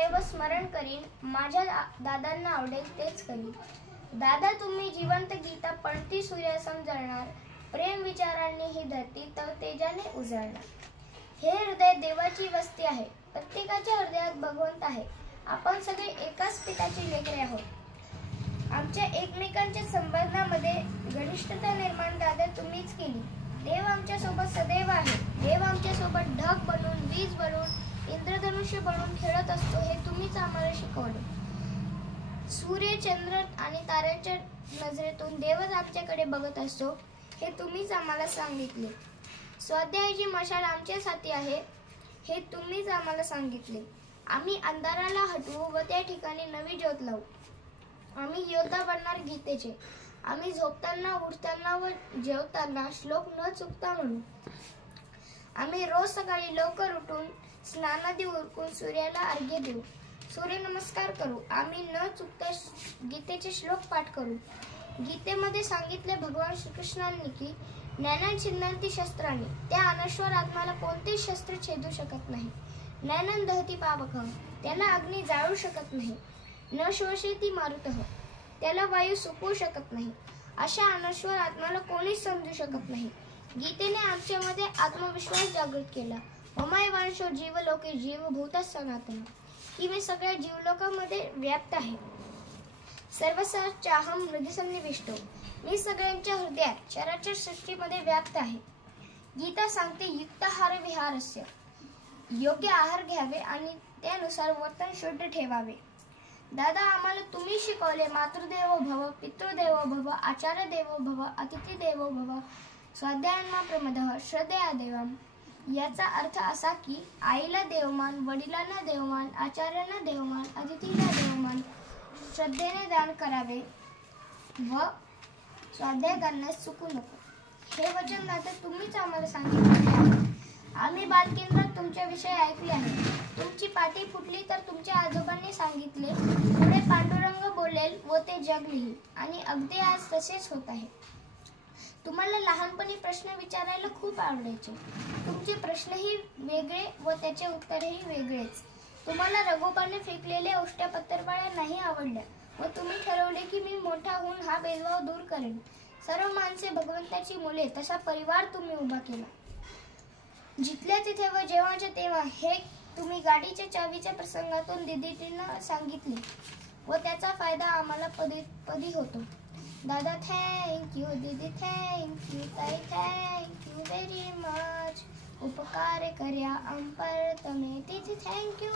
सदैव स्मरण करीन, माझ्या दादांना आवडेल तेच करीन. दादा तुम्ही जिवंत गीता पणती सूर्यासम जळणार, प्रेम विचारांनी ही धरती तव तेजाने उजळणार. हे हृदय देवाची वस्ती आहे, प्रत्येकाच्या हृदयात भगवंत आहे. आपण सगळे एकाच पिताची लेकरे आहोत. आमच्या एकमेकांच्या संबंधामध्ये घनिष्ठता निर्माण दादा तुम्हीच केली. देव आमच्या सोबत सदैव आहे. देव आमच्या सोबत ढग बनून, वीज बनून, इंद्रधनुष्य बनून खेळत असतो हे तुम्हीच आम्हाला शिकवले. सूर्य, चंद्र आणि ताऱ्यांच्या नजरेतून देवच आमच्याकडे बघत असतो हे तुम्हीच आम्हाला सांगितले. स्वाध्यायाची मशाल आमच्यासाठी आहे हे तुम्हीच आम्हाला सांगितले. आम्ही अंधाराला हटवू व त्या ठिकाणी नवी ज्योत लावू. आम्ही योद्धा बनणार गीतेचे. आम्ही झोपताना, उठताना व जेवताना श्लोक न चुकता म्हणू. आम्ही रोज सकाळी लवकर उठून स्नानादी उरकून सूर्याला अर्घ्य देऊ, सूर्य नमस्कार करू. आम्ही न चुकता गीतेचे श्लोक पाठ करू. गीतेमध्ये सांगितले भगवान श्रीकृष्णांनी की नैनं छिन्नन्ति शस्त्राणि, त्या अनश्वर आत्माला कोणतेच शस्त्र छेदू शकत नाही. नैनं दहति पावकः, त्याला अग्नी जाळू शकत नाही. न शोषयति मारुतः, त्याला वायू सुकवू शकत नाही. अशा अनश्वर आत्माला कोणीच समजू शकत नाही. गीतेने आमच्यामध्ये आत्मविश्वास जागृत केला. ममैवांशो जीवलोके जीवभूतः सनातन, की मी सगळ्या जीवलोकामध्ये व्याप्त आहे. सर्वसाचाहं हृदि सन्निविष्टो, मी सगळ्यांच्या हृदयात चराचर सृष्टीमध्ये व्याप्त आहे. गीता सांगते युक्ताहार विहारस्य, योग्य आहार घ्यावे आणि त्यानुसार वर्तन शुद्ध ठेवावे. दादा आम्हाला तुम्ही शिकवले मातृदेवो भव, पितृदेवो भव, आचार्य देवो भव, अतिथी देवो भव, स्वाध्यायन्मा प्रमदः, श्रद्धया देवम. याचा अर्थ असा की आईला देवमान, वडिलांना देवमान, आचार्यांना देवमान, अतिथीला देवमान श्रद्धेने दान करावे व स्वाध्याय करण्यास चुकू नको. हे वचन दादा तुम्हीच आम्हाला सांगितले. आम्ही बालकेंद्रात तुमच्याविषयी ऐकले आहे. तुमची पाठी फुटली तर तुमच्या आजोबांनी सांगितले पुढे पांडुरंग बोलेल व ते जग लिहिल, आणि अगदी आज तसेच होत आहे. तुम्हाला लहानपणी प्रश्न विचारायला खूप आवडायचे. तुमचे प्रश्नही वेगळे व त्याचे उत्तरही वेगळेच. तुम्हाला रघोबाने फेकलेल्या उष्ट्या पत्तरबाळ्या नाही आवडल्या व तुम्ही ठरवले की मी मोठा होऊन हा भेदभाव दूर करेन. सर्व माणसे भगवंताची मुले, तसा परिवार तुम्ही उभा केला. जिथल्या तिथे व जेव्हाच्या तेव्हा हे तुम्ही गाडीच्या चावीच्या प्रसंगातून दिदीनं सांगितले व त्याचा फायदा आम्हाला पदी होतो. दादा थँक्यू, दीदी थँक्यू, ताई थँक्यू व्हेरी मच. उपकार कर्या अंपर तमे तिथे थँक्यू